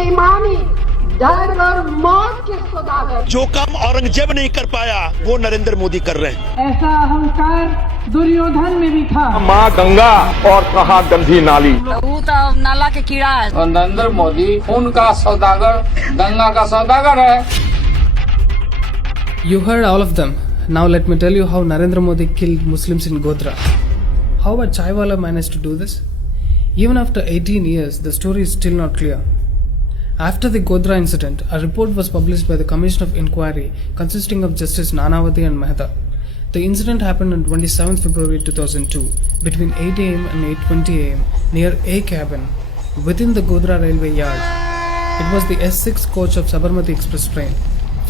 बेईमानी, डर और मौत के सौदागर। जो काम औरंगजेब नहीं कर पाया वो नरेंद्र मोदी कर रहे हैं। ऐसा अहंकार दुर्योधन में भी था। माँ गंगा और कहा गंदी नाली, वो तो नाला के कीड़ा है। और नरेंद्र मोदी खून का सौदागर, गंगा का सौदागर है। You heard all of them. Now let me tell you how Narendra Modi killed Muslims in Godhra. How a chaiwala managed to do this? Even after 18 years, the story is still not clear. After the Godhra incident, a report was published by the Commission of Inquiry consisting of Justice Nanavati and Mehta. The incident happened on 27 February 2002 between 8 am and 8:20 am near A cabin within the Godhra railway yard. It was the S6 coach of Sabarmati Express train.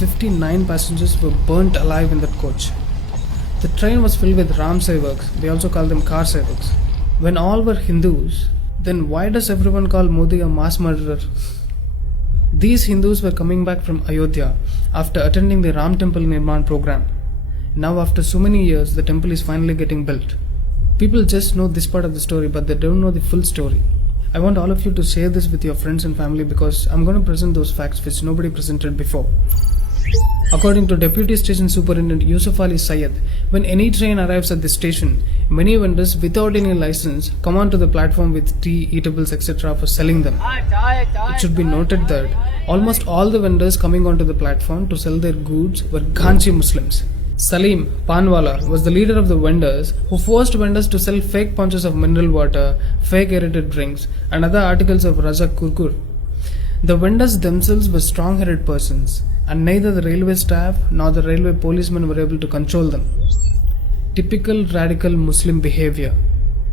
59 passengers were burnt alive in that coach. The train was filled with Ram Sevaks, they also call them car Sevaks. When all were Hindus, then why does everyone call Modi a mass murderer? These Hindus were coming back from Ayodhya after attending the Ram Temple Nirman program. Now after so many years, the temple is finally getting built. People just know this part of the story, but they don't know the full story. I want all of you to share this with your friends and family because I'm going to present those facts which nobody presented before. According to Deputy Station Superintendent Yusuf Ali Syed, when any train arrives at the station, many vendors without any license come onto the platform with tea, eatables, etc. for selling them. It should be noted that almost all the vendors coming onto the platform to sell their goods were Ghanchi Muslims. Salim Panwala was the leader of the vendors who forced vendors to sell fake punches of mineral water, fake aerated drinks and other articles of Razak Kurkur. The vendors themselves were strong-headed persons and neither the railway staff nor the railway policemen were able to control them. Typical radical Muslim behavior.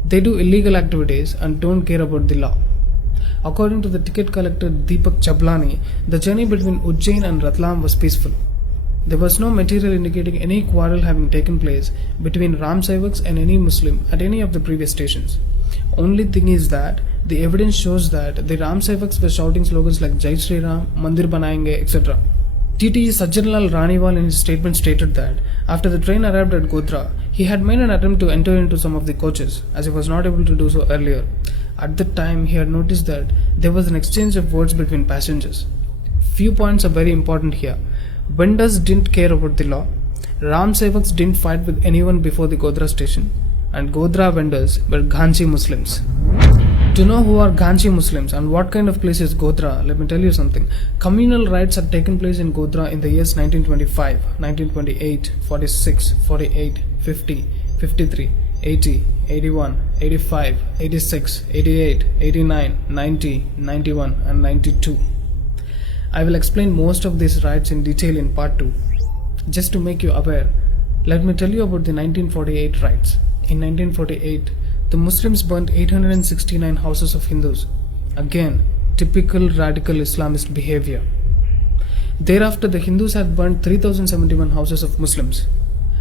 They do illegal activities and don't care about the law. According to the ticket collector Deepak Chablani, the journey between Ujjain and Ratlam was peaceful. There was no material indicating any quarrel having taken place between Ram Sevaks and any Muslim at any of the previous stations. Only thing is that the evidence shows that the Ram Sevaks were shouting slogans like Jai Shri Ram, Mandir Banayenge, etc. TTE Sajjanlal Raniwal in his statement stated that after the train arrived at Godhra, he had made an attempt to enter into some of the coaches as he was not able to do so earlier. At that time, he had noticed that there was an exchange of words between passengers. Few points are very important here. Vendors didn't care about the law. Ram Sevaks didn't fight with anyone before the Godhra station. And Godhra vendors were Ghanchi Muslims. To know who are Ghanchi Muslims and what kind of place is Godhra, let me tell you something. Communal riots had taken place in Godhra in the years 1925, 1928, 46, 48, 50, 53, 80, 81, 85, 86, 88, 89, 90, 91 and 92. I will explain most of these riots in detail in part 2. Just to make you aware, let me tell you about the 1948 riots. In 1948, the Muslims burnt 869 houses of Hindus. Again, typical radical Islamist behavior. Thereafter, the Hindus had burnt 3071 houses of Muslims.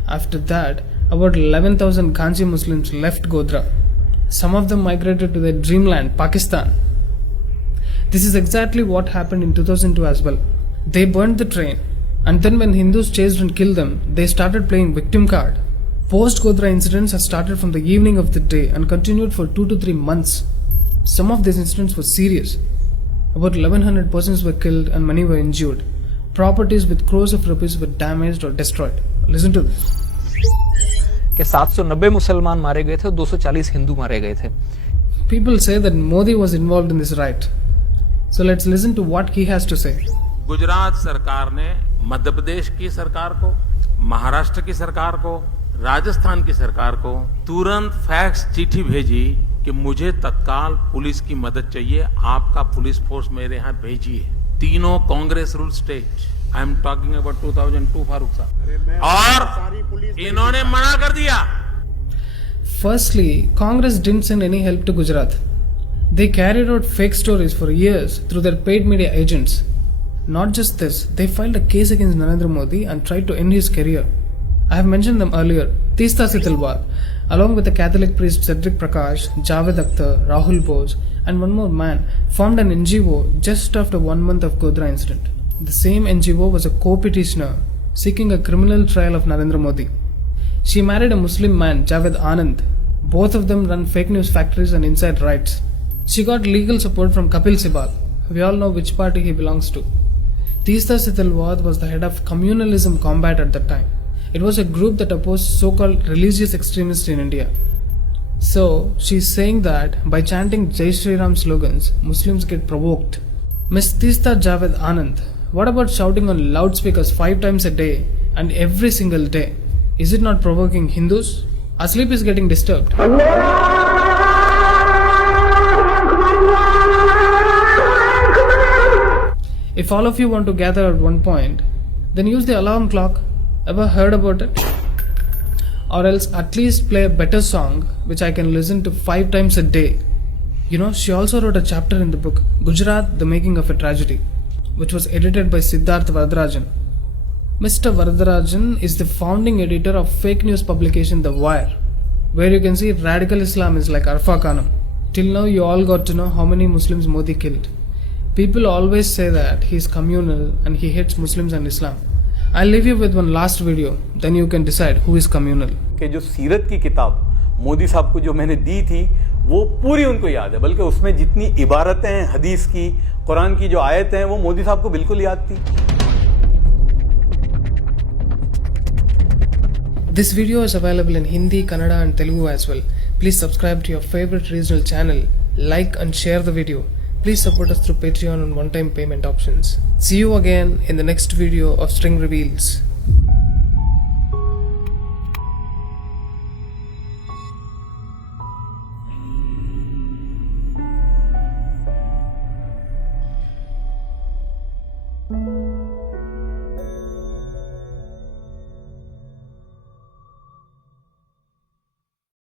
After that, about 11,000 Ghanchi Muslims left Godhra. Some of them migrated to their dreamland, Pakistan. This is exactly what happened in 2002 as well. They burned the train, and then when Hindus chased and killed them, they started playing victim card. Post-Godhra incidents have started from the evening of the day and continued for 2 to 3 months. Some of these incidents were serious. About 1100 persons were killed and many were injured. Properties with crores of rupees were damaged or destroyed. Listen to this. कि 790 मुसलमान मारे गए थे और 240 हिंदू मारे गए थे. People say that Modi was involved in this riot. So let's listen to what he has to say. Gujarat सरकार ने मध्य प्रदेश की सरकार को, महाराष्ट्र की सरकार को, राजस्थान की सरकार को तुरंत फैक्स चिट्ठी भेजी कि मुझे तत्काल पुलिस की मदद चाहिए, आपका पुलिस फोर्स मेरे यहाँ भेजिए. तीनों Congress rule state, I am talking about 2002 Farooq साहब, और इन्होंने मना कर दिया. Firstly, Congress didn't send any help to Gujarat. They carried out fake stories for years through their paid media agents. Not just this, they filed a case against Narendra Modi and tried to end his career. I have mentioned them earlier. Teesta Sitalwal, along with the Catholic priest Cedric Prakash, Javed Akhtar, Rahul Bose, and one more man, formed an NGO just after 1 month of Godhra incident. The same NGO was a co-petitioner seeking a criminal trial of Narendra Modi. She married a Muslim man, Javed Anand. Both of them run fake news factories and inside rights. She got legal support from Kapil Sibal, we all know which party he belongs to. Teesta Sitalwad was the head of communalism combat at that time. It was a group that opposed so-called religious extremists in India. So, she's saying that by chanting Jai Shri Ram slogans, Muslims get provoked. Miss Teesta Javed Anand, what about shouting on loudspeakers 5 times a day and every single day? Is it not provoking Hindus? Our sleep is getting disturbed. If all of you want to gather at one point, then use the alarm clock. Ever heard about it? Or else at least play a better song which I can listen to 5 times a day. You know, she also wrote a chapter in the book Gujarat, The Making of a Tragedy, which was edited by Siddharth Varadarajan. Mr. Varadarajan is the founding editor of fake news publication The Wire, where you can see radical Islam is like Arfa Khanum. Till now you all got to know how many Muslims Modi killed. People always say that he is communal and he hates Muslims and Islam. I'll leave you with one last video, then you can decide who is communal. कि जो सीरत की किताब मोदी साहब को जो मैंने दी थी वो पूरी उनको याद है, बल्कि उसमें जितनी इबारतें हैं हदीस की, कुरान की जो आयतें हैं वो मोदी साहब को बिल्कुल याद थी. This video is available in Hindi, Kannada and Telugu as well. Please subscribe to your favorite regional channel, like and share the video. Please support us through Patreon and one-time payment options. See you again in the next video of String Reveals.